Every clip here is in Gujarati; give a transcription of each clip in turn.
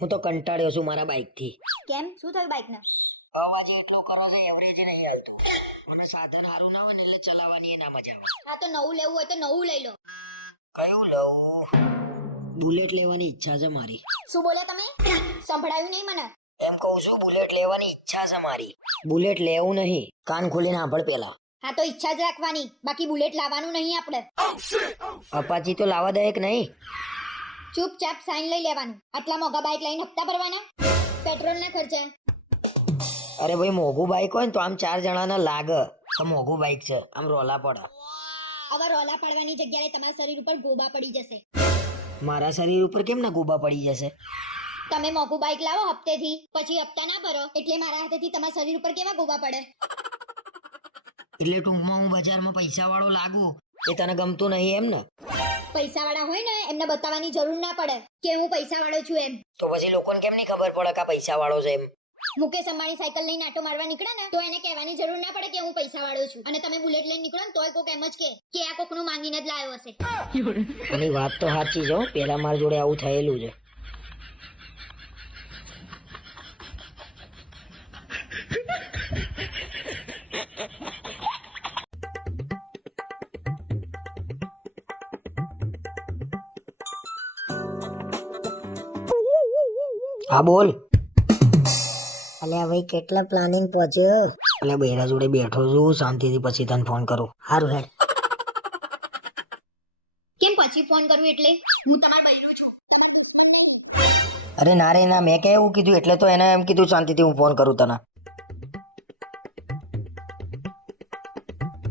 હું તો કંટાળ્યો છું મારા બાઇકથી કેમ? શું થયું બાઇક ને અવાજ એટલો કરો છો એવરેજ નહીં આવતો મને સાધન સારું ના હોય ને એટલે ચલાવવાની ના મજા આવે. હા તો નવું લેવું હોય તો નવું લઈ લો. કયું લઉં? બુલેટ લેવાની ઈચ્છા છે મારી. શું બોલ્યા તમે? સંભળાયું નહીં મને? એમ કહું છું બુલેટ લેવાની ઈચ્છા છે મારી. બુલેટ લેવું નહીં કાન ખોલીને સાંભળ પેલા. હા તો ઈચ્છા જ રાખવાની. બાકી બુલેટ લાવવાનું નહીં આપણે. અપાચી તો લાવવા દે કે નહીં. ચૂપચાપ સાઈન લઈ લેવાનું. આટલા મોંઘા બાઇક લઈને હપ્તા ભરવાના? પેટ્રોલ ના ખર્ચા. અરે ભાઈ મોંઘું બાઇક હોય ને તો આમ ચાર જણાના લાગે. તો મોંઘું બાઇક છે. આમ રોલા પડે. હવે રોલા પાડવાની જગ્યાએ તમારા શરીર ઉપર ગોબા પડી જશે. મારા શરીર ઉપર કેમ ના ગોબા પડી જશે? તમે મોંઘું બાઇક લાવો હપ્તેથી પછી હપ્તા ના ભરો એટલે મારા હાથેથી તમારા શરીર ઉપર કેવા ગોબા પડે? એટલે ટૂંકમાં હું બજારમાં પૈસા વાળો લાગુ. એ તને ગમતું નહીં એમ ને? પૈસા વાળા હોય ને એમને બતાવવાની જરૂર ના પડે કે હું પૈસા વાળો છું એમ. તો પછી લોકોને કેમ નહીં ખબર પડે કે આ પૈસા વાળો છે એમ? મુકેશ અંબાણી સાયકલ લઈને આટો મારવા નીકળે ને તો એને કહેવાની જરૂર ના પડે કે હું પૈસા વાળો છું. અને તમે બુલેટ લઈને નીકળો ને તોય કોક એમ જ કે કે આ કોકનું માંગીને જ લાવ્યો હશે. એની વાત તો સાચી છે પેલા માર જોડે આવું થયેલું છે. હા બોલ. અલે હવે કેટલા પ્લાનિંગ પહોંચ્યો? એટલે બેરા જોડે બેઠો છું શાંતિથી પછી તને ફોન કરું. સારું હેડ. કેમ પછી ફોન કરું એટલે? હું તમાર બૈરું છું. અરે ના રે ના મેં કે એવું કીધું? એટલે તો એને એમ કીધું શાંતિથી હું ફોન કરું તને.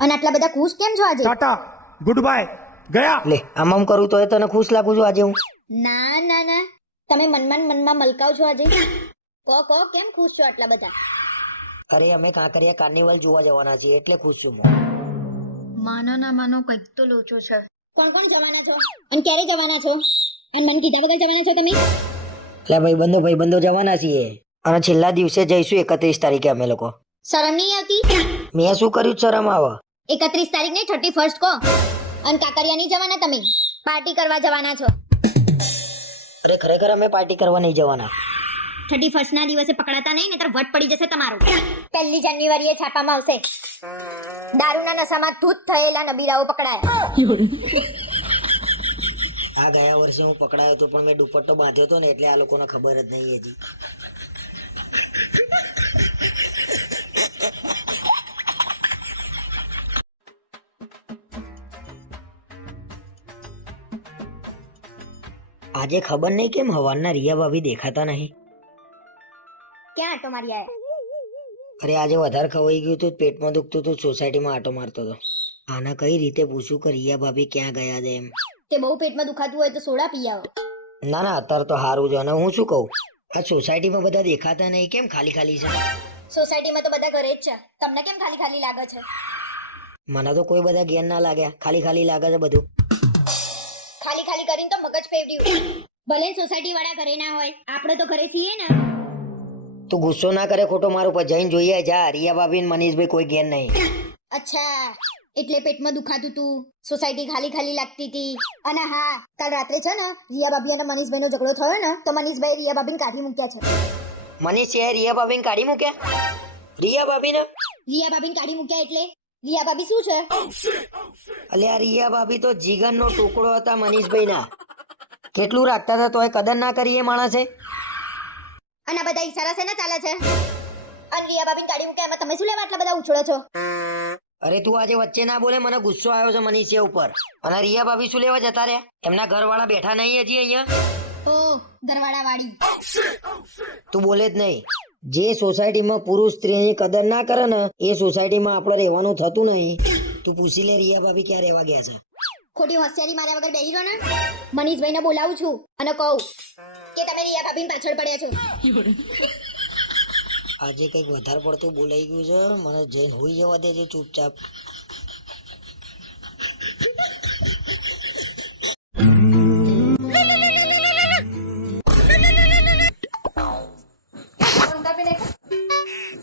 અને આટલા બધા ખુશ કેમ છો આજે? ટાટા ગુડ બાય ગયા. લે આમ આમ કરું તો એ તને ખુશ લાગું છું આજે હું. ના ના ના. તમે મનમાં ને મનમાં મલકાવ છો આજે? કો કો કેમ ખુશ છો આટલા બધા? અરે અમે કાંકરિયા કાર્નિવલ જોવા જવાના છીએ એટલે ખુશ છું હું. માનો ના માનો કંઈક તો લોચો છે. કોણ કોણ જવાના છો? અને ક્યારે જવાના છો? અને મન કીધા વગર જવાના છો તમે? એટલે ભાઈ બંધો ભાઈ બંધો જવાના છીએ. અને છેલ્લા દિવસે જઈશું એકત્રીસ તારીખે અમે લોકો. શરમ નહીં આવતી? મેં શું કર્યું શરમ આવે? એકત્રીસ તારીખ નહીં થર્ટી ફર્સ્ટ કો. અને કાંકરિયા નહીં જવાના તમે? પાર્ટી કરવા જવાના છો. અરે ખરેખર અમે પાર્ટી કરવા નહીં જવાના. થર્ટી ફર્સ્ટ ના દિવસે પકડાતા નહીં નહીતર વટ પડી જશે તમારું. પહેલી જાન્યુઆરીએ છાપામાં આવશે. દારૂના નશામાં ધૂત થયેલા નબીરાઓ પકડાયા. આ ગયા વર્ષે હું પકડાયો હતો પણ મેં દુપટ્ટો બાંધ્યો હતો ને એટલે આ લોકોને ખબર જ નહીં હજી આજે ખબર નહીં કેમ હવાના રિયા ભાભી દેખાતા નહીં? ક્યાં આટો મારી આયા? અરે આજે વધારે ખવાઈ ગયું હતું પેટમાં દુખતું હતું સોસાયટીમાં આટો મારતો હતો. આના કઈ રીતે પૂછું કે રિયા ભાભી ક્યાં ગયા છે એમ? તે બહુ પેટમાં દુખાતું હોય તો સોડા પી આવો. ના ના અત્યારે તો સારું છે અને હું શું કહું? આ સોસાયટીમાં બધા દેખાતા નહીં કેમ ખાલી ખાલી છે? સોસાયટીમાં તો બધા ઘરે જ છે. તમને કેમ ખાલી ખાલી લાગે છે? મને તો કોઈ બધા ગેર ના લાગ્યા ખાલી ખાલી લાગે છે બધું. કરીને તો મગજ ફેવડ્યું ભલે સોસાયટી વાળા ઘરે ના હોય આપણે તો ઘરે છીએ ને. તું ગુસ્સો ના કરે ખોટો મારું પર જઈને જોઈએ જા. રિયા ભાભી ને મનીષભાઈ કોઈ જ્ઞાન નહીં. અચ્છા એટલે પેટમાં દુખાતું તું. સોસાયટી ખાલી ખાલી લાગતી હતી અને હા કાલ રાત્રે છે ને રિયા ભાભી અને મનીષભાઈ નો ઝઘડો થયો ને તો મનીષભાઈ રિયા ભાભીને કાઢી મૂક્યા છે. મનીષ છે રિયા ભાભીને કાઢી મૂક્યા? રિયા ભાભીને રિયા ભાભીને કાઢી મૂક્યા એટલે? રિયા ભાભી શું છે? અલ્યા રિયા ભાભી તો જીગરનો ટુકડો હતા મનીષભાઈના. કેટલું રાખતા હતા તોય કદર ના કરી એ માણસે? અને બધા ઈશારા છે ને ચાલે છે? અને રિયા ભાભીને કાઢી મૂકે એમાં તમે શું લેવા આટલા બધા ઉછળો છો? અરે તું આજે વચ્ચે ના બોલે મને ગુસ્સો આવ્યો છે મનીષિયા ઉપર. અને રિયા ભાભી શું લેવા જતા રહ્યા? એમના ઘરવાળા બેઠા નહીં હજી અહીંયા? ઓ ઘરવાળા વાળી તું બોલે જ નહીં. જે સોસાયટીમાં પુરુષ સ્ત્રીની કદર ના કરે ને એ સોસાયટીમાં આપણે રહેવાનું થતું નહીં. તું પૂછી લે રિયા ભાભી ક્યાં રહેવા ગયા છે. ખોટી હોશિયારી માર્યા વગર બેહી રહો ને? મનીષભાઈને બોલાવું છું અને કહું કે તમે રિયા ભાભીની પાછળ પડ્યા છો. આજે કંઈક વધારે પડતું બોલાઈ ગયું છે. મને જઈને હોઈ જવા દેજે ચૂપચાપ.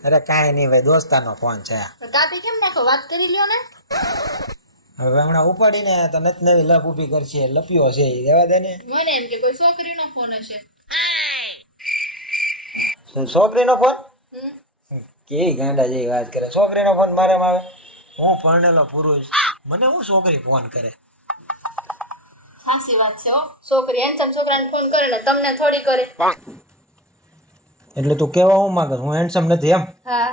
અરે કાંઈ નહીં ભાઈ દોસ્તાનો ફોન છે. કાપી કેમ નાખો? વાત કરી લ્યો ને. હવે હમણાં ઉપાડીને તો નત નવી લપ ઊભી કરશે લપ્યો છે એ રહેવા દે ને. મને એમ કે કોઈ છોકરીનો ફોન હશે. છોકરીનો ફોન? કેવી ગાંડા જેવી વાત કરે? છોકરીનો ફોન મારે આવે? હું પરણેલો પુરુષ. મને હું છોકરી ફોન કરે? સાચી વાત છે હો. છોકરી એમ છોકરાને ફોન કરે ને તમને થોડી કરે. એટલે તું કેવા હું માંગે હું હેન્ડસમ નથી એમ. હા.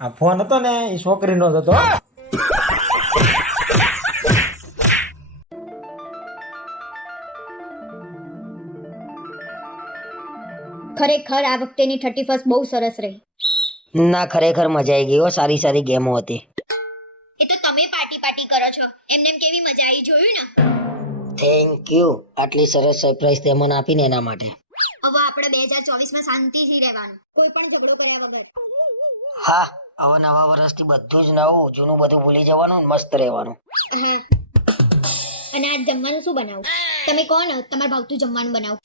આ ફોન હતો ને એ છોકરીનો જ હતો. ખરેખર આ વખતેની થર્ટી ફર્સ્ટ બહુ સરસ રહી. ના ખરેખર મજા આવી ગઈ હો સારી સારી ગેમો હતી. એ તો તમે પાર્ટી પાર્ટી કરો છો એમને એમ કેવી મજા આવી જોયું ને? થેન્ક યુ આટલી સરસ સરપ્રાઈઝ તે મને આપીને એના માટે. આપણે બે હજાર ચોવીસમાં શાંતિથી રહેવાનું. કોઈ પણ ઝઘડો કર્યા વગર. હા હવે નવા વર્ષથી બધું જ નવું જૂનું બધું ભૂલી જવાનું ને મસ્ત રહેવાનું. અને આજ જમવાનું શું બનાવું? તમે કોણ? તમારે ભાવતું જમવાનું બનાવું.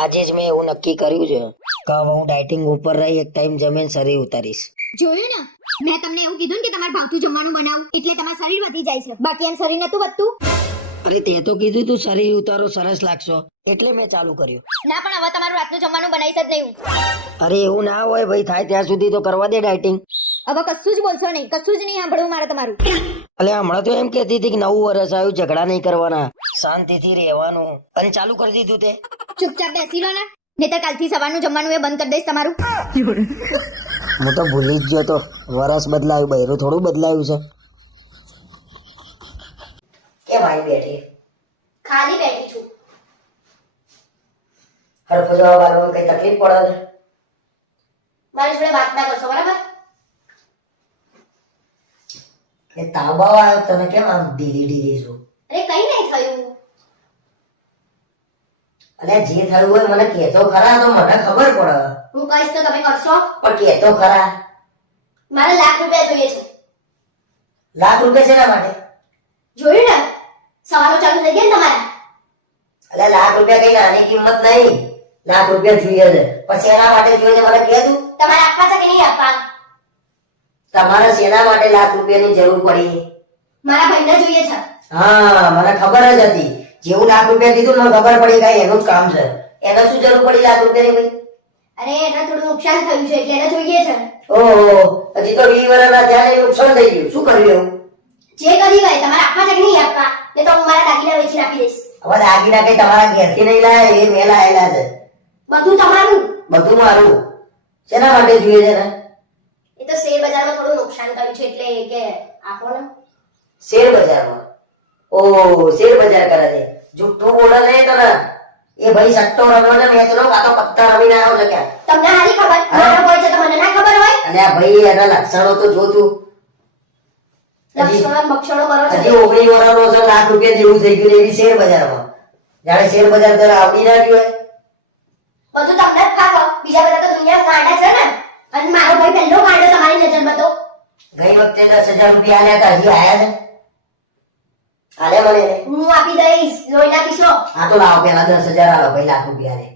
આજે જ મેં એવું નક્કી કર્યું છે કે હવે હું ડાયટિંગ ઉપર રહી એક ટાઈમ જમીન શરીર ઉતારીશ. જોયું ને? મેં તમને એવું કીધું કે તમારે ભાવતું જમવાનું બનાવું એટલે તમારું શરીર વધી જાય છે. બાકી એમ શરીર નતું વધતું. અરે તે તો કીધું તું શરીર ઉતારો સરસ લાગશો. એટલે મેં ચાલુ કર્યું. ના પણ હવે તમારું રાતનું જમવાનું બનાવીશ જ નહીં હું. અરે એવું ના હોય ભાઈ થાય ત્યાં સુધી તો કરવા દે ડાયટિંગ. હવે કશું જ બોલશો નહીં કશું જ નહીં સાંભળવું મારે તમારું. અલે હમણાં તો એમ કહેતી હતી કે નવું વર્ષ આવ્યું ઝઘડા નહીં કરવાના. શાંતિથી રહેવાનું. અને ચાલુ કરી દીધું તે. ચૂપચાપ બેસી લો ને. નહીતર કાલથી સવારનું જમવાનું એ બંધ કરી દઈશ તમારું. હું તો ભૂલી જ ગયો તો. વરસ બદલાયું બૈરું થોડું બદલાયું છે. કેમ આવી બેઠી ખાલી બેઠી છું. હરખો જવાબ આલવામાં કઈ તકલીફ પડે છે મારી જોડે વાત ના કરશો બરાબર? એ તાબા આવ્યો તમે કેમ આમ ઢીલી ઢીલી છો? અરે કઈ નહીં થયું. અલે જે થયું હોય મને કહેતો ખરા તો મને ખબર પડે. હું કહીશ તો તમે કરશો? પણ કહેતો ખરા. મારે લાખ રૂપિયા જોઈએ છે. લાખ રૂપિયા શેના માટે? જોયું ને? સવાલો ચાલુ થઈ ગયા તમારા? અલે લાખ રૂપિયા કઈ નાની કિંમત નહીં. લાખ રૂપિયા જોઈએ છે. પછી એના માટે જોઈને મને કહે તું. તમારે આપવા છે કે નહીં આપવા? તમારે શેના માટે લાખ રૂપિયાની જરૂર પડી? મારા ભાઈને જોઈએ છે. હા મને ખબર જ હતી. જેવું લાખ રૂપિયા દીધું મને ખબર પડી કે એનું જ કામ છે. એને શું જરૂર પડી લાખ રૂપિયાની ભાઈ? અરે એને થોડું નુકસાન થયું છે એટલે એને જોઈએ છે. ઓહો હજી તો વીસ વર્ષના ત્યાં નુકસાન થઈ ગયું. શું કર્યું એવું? જે કરી હોય તમારા આપવા છે કે નહીં આપવા. ને તો હું મારા દાગીના વેચી નાખી દઈશ. હવે દાગીના કઈ તમારા ઘેરથી નહીં લાયા એ મેં લાયેલા છે. બધું તમારું. બધું મારું. શેના માટે જોઈએ છે ને? એ તો શેર બજારમાં થોડું નુકસાન કર્યું છે એટલે કે આપો ને. શેર બજારમાં? ઓ શેર બજાર કરે છે. જુઠ્ઠું બોલે છે તને એ ભાઈ સટ્ટો રમ્યો ને મેચ નો કાતો પત્તા રમીને આવ્યો છે ક્યાં? તમને હારી ખબર? મારો હોય છે તો મને ના ખબર હોય? અને આ ભાઈ એના લક્ષણો તો જો તું હજી ઓગણી વર્ષનો છે લાખ રૂપિયા જેવું થઈ ગયું એવી શેર બજારમાં. જ્યારે શેર બજાર તને આવડી ના ગયું હોય. બધું તમને જ બીજા બધા તો દુનિયા ગાંડા છે ને. અને મારો ભાઈ પહેલો ગાંડો તમારી નજરમાં તો. ગઈ વખતે દસ હજાર રૂપિયા આલ્યા હતા હજી આયા છે. આલે મને. હું આપી દઈશ. લોહી ના હા તો લાવો પેલા દસ હજાર આલો ભાઈ લાખ રૂપિયા લે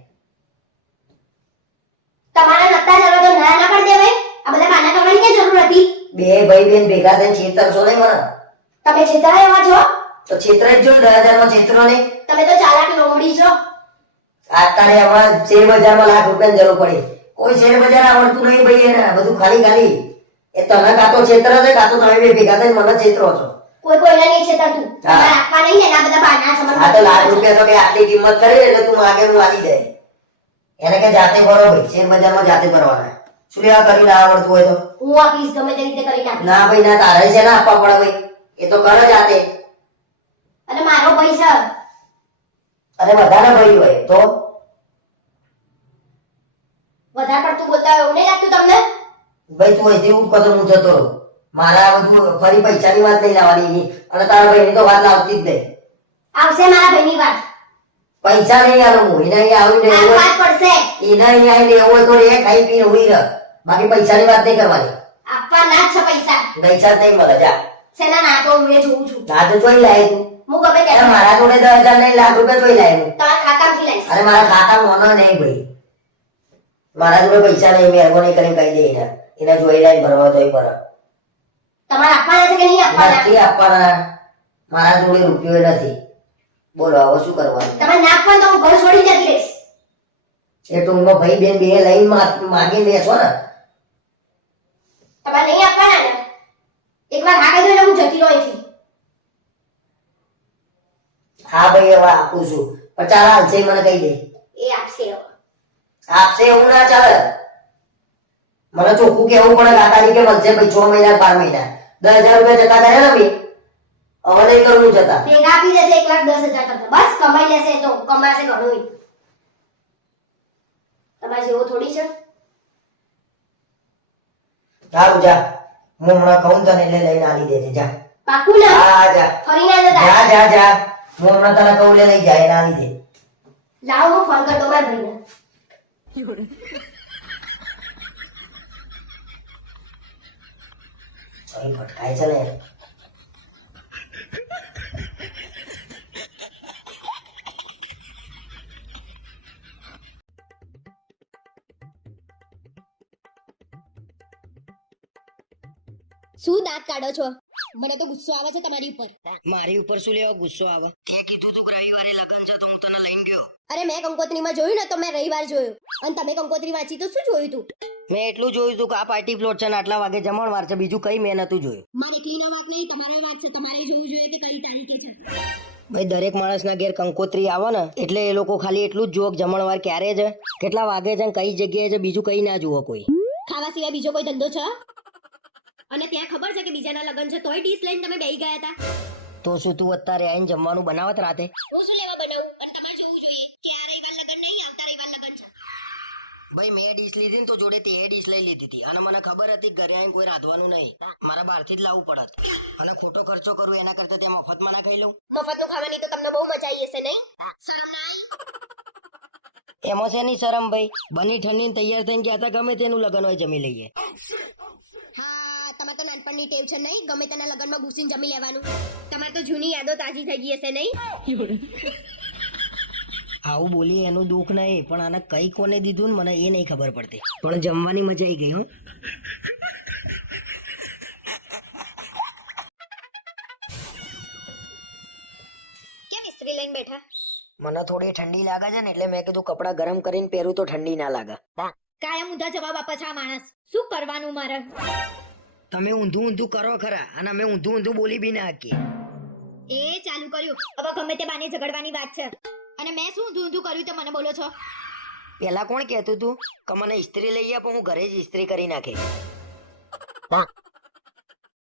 તમારા નતા જરૂર તો ના ના દેવાય. દેવે આ બધા બાના કમાણી ક્યાં જરૂર હતી? બે ભાઈ બેન ભેગા થઈને છેતરશો નહીં મને? તમે છેતરા એવા છો? તો છેતર જ જો નો છેતરો નહીં તમે તો ચાલાક લોમડી છો. અત્યારે હમણાં શેર બજારમાં લાખ રૂપિયાની જરૂર પડી. કોઈ શેર બજાર આવડતું નહીં ભાઈ એને બધું ખાલી ખાલી એ તને કાં તો છેતર છે કાં તો તમે બે ભેગા થઈને મને છેતરો છો. કોઈ કોઈને નહીં છેતરતું. તમારે આપવા નહીં ને આ બધા બાના આ તો લાખ રૂપિયા તો કે આટલી કિંમત કરી એટલે તું માગે હું આવી જાય. એને કે જાતે કરો ભાઈ શેર બજારમાં જાતે કરવાના શું કરીને આવડતું હોય તો. હું આપીશ ગમે તે રીતે કરી નાખ ના ભાઈ ના તારે છે ના આપવા પડે ભાઈ. એ તો કરે જાતે અને મારો પૈસા અને બધાને ભાઈ હોય તો. વધારે પડતું બોલતા હોય એવું નહીં લાગતું તમને? ભાઈ તું અહીંથી ઉઠ કદર હું જતો રહું. મારા બધું ફરી પૈસાની વાત નહીં લાવવાની એની. અને તારા ભાઈની તો વાત લાવતી જ નહીં. આવશે મારા ભાઈની વાત. પૈસા નહીં આલો હું. એના અહીંયા આવીને એવું એને અહીં આવીને એવું હોય તો એ ખાઈ પી રહ બાકી પૈસાની વાત નહીં કરવાની. આપવા ના જ છે પૈસા. પૈસા જ નહીં મળે જા. સેના ના તો હું એ જોઉં છું. ના તો જોઈ લાય તું હું ગમે ત્યારે મારા જોડે દસ હજાર નહીં લાખ રૂપિયા જોઈ લાય હું તમારા ખાતામાંથી લઈશ. અરે મારા ખાતા મોનો નહીં ભાઈ. મારા જોડે પૈસા નહીં મહેરબાની કરીને કહી દે એને. એને જોઈ લાઈને ભરવા તોય ભરો તમારે આપવાના છે કે નહીં આપવાના? નથી આપવાના. મારા જોડે રૂપિયો નથી. બોલો હવે શું કરવાનું? તમારે ના આપવાનું તો હું ઘર છોડી જતી રહીશ એ ટૂંકમાં ભાઈ બેન બે લઈને માગી લેશો ને. તમારે નહીં આપવાના ને? એકવાર હા કહી દો હું જતી રહું છું હા ભાઈ હવે આપું છું. પણ ચાલ હાલશે મને કહી દે. એ આપશે હવે. આપશે એવું ના ચાલે. મને ચોખ્ખું કેવું પડે કે આ મળશે ભાઈ છ મહિના બાર મહિના. દસ હજાર રૂપિયા જતા કર્યા ને ભાઈ હવે નહીં કરવું જતા. ભેગા આપી દેશે એક લાખ દસ હજાર તમને. બસ કમાઈ લેશે તો. કમાશે ઘણું તમારે જેવો થોડી છે? સારું જા. હું હમણાં કહું તને એટલે લઈને આલી દેજે જા. પાકું ને? હા જા. ફરી ના જતા? જા જા જા. હું હમણાં તને કહું લે લઈ જાય આલી દે. લાવ હું ફોન કરતો મારા ભાઈને. ભટકાય છે ને. શું દાંત કાઢો છો? મને તો ગુસ્સો આવે છે તમારી ઉપર. મારી ઉપર શું લેવા ગુસ્સો આવે? અરે મેં કંકોત્રીમાં જોયું ને તો મેં રવિવાર જોયું. અને તમે કંકોત્રી વાંચી તો શું જોયું તું? મેં એટલું જોયું તું કે આ પાર્ટી પ્લોટ છે ને આટલા વાગે જમણવાર છે બીજું કઈ મેં નતું જોયું. ભાઈ દરેક માણસના ઘેર કંકોત્રી આવે ને એટલે એ લોકો ખાલી એટલું જ જુઓ જમણવાર ક્યારે છે કેટલા વાગે છે કઈ જગ્યાએ છે બીજું કઈ ના જુઓ કોઈ. ખાવા સિવાય બીજો કોઈ ધંધો છે? અને ત્યાં ખબર છે કે બીજાના લગ્ન છે તોય ડીશ લઈને તમે બેહી ગયા હતા? તો શું તું અત્યારે આઈને જમવાનું બનાવત રાતે? હું શું લેવા બનાવું? પણ તમારે જોવું જોઈએ કે આ રવિવાર લગ્ન નહીં આવતા રવિવાર લગ્ન છે. ભાઈ મેં ડીશ લીધી ને તો જોડે તે ડીશ લઈ લીધી હતી. અને મને ખબર હતી ઘરે આવીને કોઈ રાંધવાનું નહીં. મારા બહારથી જ લાવવું પડત. અને ખોટો ખર્ચો કરું એના કરતા ત્યાં મફતમાં ના ખાઈ લઉં? મફતનું ખાવાની તો તમને બહુ મજા આવી હશે નહીં? એમાં નહીં શરમ ભાઈ? બની ઠંડી તૈયાર થઈને ગયા હતા ગમે તેનું લગ્ન હોય જમી લઈએ? હા તમે તો નાનપણની ટેવ છે નહીં? ગમે તેના લગ્નમાં ઘૂસીને જમી લેવાનું. તમારે તો જૂની યાદો તાજી થઈ ગઈ હશે નહીં? આવું બોલી એનું દુઃખ નહીં પણ આને કઈ કોને દીધું ને મને એ નહીં ખબર પડતી. પણ જમવાની મજા આવી ગઈ હો. કેમ ઇસ્ત્રી લઈને બેઠા? મને થોડી ઠંડી લાગે છે ને એટલે મેં કીધું કપડાં ગરમ કરીને પહેરું તો ઠંડી ના લાગે. કાયમ ઊંધા જવાબ આપે છે આ માણસ. શું કરવાનું મારે? તમે ઊંધું ઊંધું કરો ખરા અને અમે ઊંધું ઊંધું બોલી બી ના શકીએ એ ચાલુ કર્યું. હવે ગમે તે બાને ઝઘડવાની વાત છે. અને મેં શું ઊંધું ઊંધું કર્યું તે મને બોલો છો? પેલા કોણ કહેતું તું? કે મને ઇસ્ત્રી લઈ આપો હું ઘરે જ ઇસ્ત્રી કરી નાખે.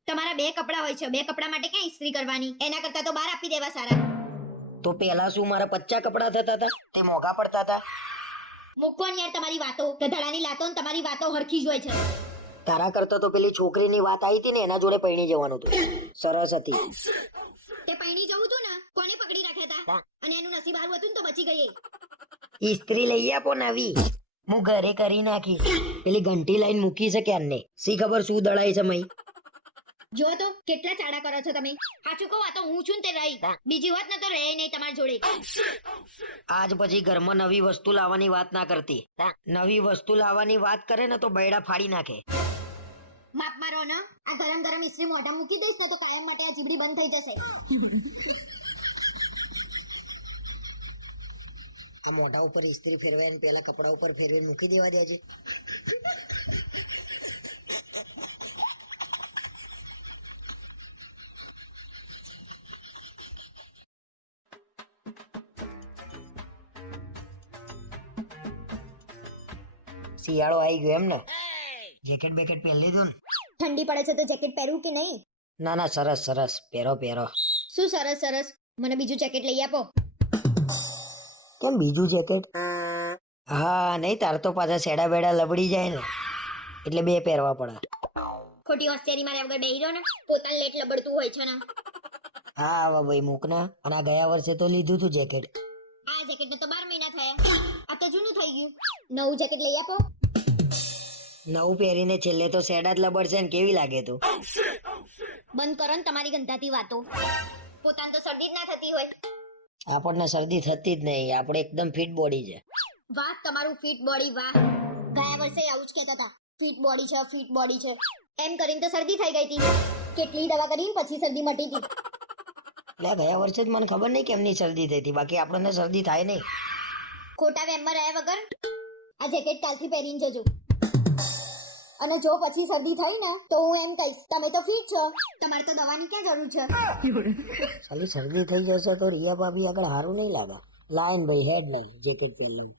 તમારા બે કપડા હોય છે. બે કપડા માટે ક્યાં ઇસ્ત્રી કરવાની? એના કરતા તો બહાર આપી દેવા સારા. તો પેલા શું મારા પચ્ચા કપડા થતા હતા? તે મોંઘા પડતા હતા? મૂકો ને યાર તમારી વાતો. ગધડાની લાતો ને તમારી વાતો હરખી જ હોય છે. તારા કરતા તો પેલી છોકરીની વાત આવી હતી ને એના જોડે પૈણી જવાનું હતું. સરસ હતી. તે પૈણી જવું હતું ને કોને પકડી રાખ્યા હતા અને એનું નસીબ હારું હતું ને તો બચી ગઈ. ઇસ્ત્રી લઈ આપો નવી હું ઘરે કરી નાખી પેલી ઘંટી લાઈન મૂકી છે ક્યારને? સી ખબર શું દળાય છે મઈ જો તો કેટલા ચાડા કરો છો તમે. સાચું કહું આ તો હું છું ને તે રહી. બીજી વાત ને તો રહે નહીં તમારી જોડે. આજ પછી ઘરમાં નવી વસ્તુ લાવવાની વાત ના કરતી. નવી વસ્તુ લાવવાની વાત કરે ને તો બૈડા ફાડી નાખે. માપ મારો ને. આ ગરમ ગરમ ઇસ્ત્રી મોઢા મૂકી દઈશ ને તો કાયમ માટે આ જીબડી બંધ થઈ જશે. આ મોઢા ઉપર ઇસ્ત્રી ફેરવાય પેલા કપડા ઉપર ફેરવીને મૂકી દેવા દે છે શિયાળો આવી ગયો એમ ને જેકેટ બેકેટ પહેરી લીધું ને. ઠંડી પડે છે તો જેકેટ પહેરું કે નહીં? ના ના સરસ સરસ. પહેરો પહેરો. શું સરસ સરસ? મને બીજું જેકેટ લઈ આપો. કેમ બીજું જેકેટ હા નહીં તાર તો પાછા સેડા બેડા લબડી જાય ને. એટલે બે પહેરવા પડે. ખોટી હોશિયારી મારે વગર બેહી રહ્યો ને પોતાને લેટ લબડતું હોય છે ને. હા હવે ભાઈ મૂક ને. અને આ ગયા વર્ષે તો લીધું તું જેકેટ આ જેકેટ તો બાર મહિના થયા. આ તો જૂનું થઈ ગયું. નવું જેકેટ લઈ આપો. નવું પહેરીને છેલ્લે તો સેડા જ લબડશે ને કેવી લાગે તું? બંધ કરો ને તમારી ગંધાતી વાતો. પોતાને તો શરદી જ ના થતી હોય. આપણને શરદી થતી જ નહીં આપણે એકદમ ફિટ બોડી છે. વાહ તમારું ફિટ બોડી વાહ. ગયા વર્ષે આવું જ કહેતા હતા. ફિટ બોડી છે ફિટ બોડી છે. એમ કરીને તો શરદી થઈ ગઈ હતી. કેટલી દવા કરીને પછી શરદી મટી હતી. એટલે ગયા વર્ષે જ મને ખબર નહીં કેમની શરદી થઈ હતી. બાકી આપણને શરદી થાય નહીં. ખોટા વેમમાં રહ્યા વગર આ જેકેટ કાલથી પહેરીને જજો. અને જો પછી શરદી થઈ ને, તો હું એમ કહીશ, તમે તો ફીટ છો. તમારે તો દવાની ક્યાં જરૂર છે? ખાલી શરદી થઈ જશે તો રિયા ભાભી આગળ સારું નહીં લાગે. લાઈન ભાઈ, હેડ નહીં જેકેટ પહેરલું